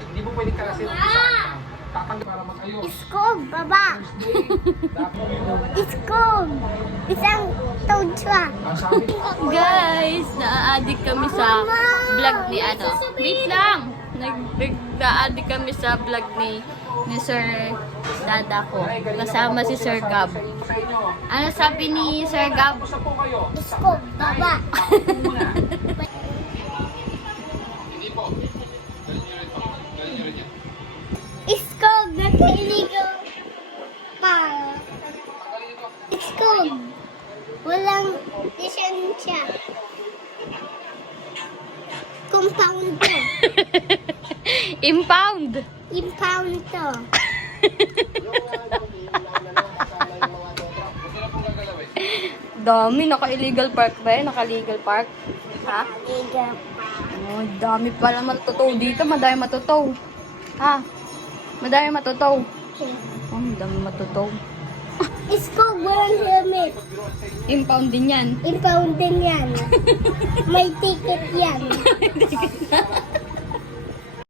bahay. Hindi mo pwedeng kalasin ang isa. Tatanggal para mag-ayos. Iskog, baba. Iskog. Isang toad siya. Ang sabi Guys, na-addict kami sa vlog ni ano. Wait lang! Na-addict kami sa vlog ni Sir Dada ko. Kasama si Sir Gab. sa inyo. Ano sabi ni Sir Gab? Usap po kayo. Iskog, baba. Iskog, naka-illegal pa. Iskog. Walang lisensya. Compound to. Impound! Impound to. Dami, naka-illegal park ba eh? Naka-legal park? Ha? Illegal. Oh, dami pala matutow dito. Madami matutow. Ha? Madami matutow. Okay. Oh, dami matutow. Iskog, walang helmet. Impound din yan. Impound din yan. May ticket yan.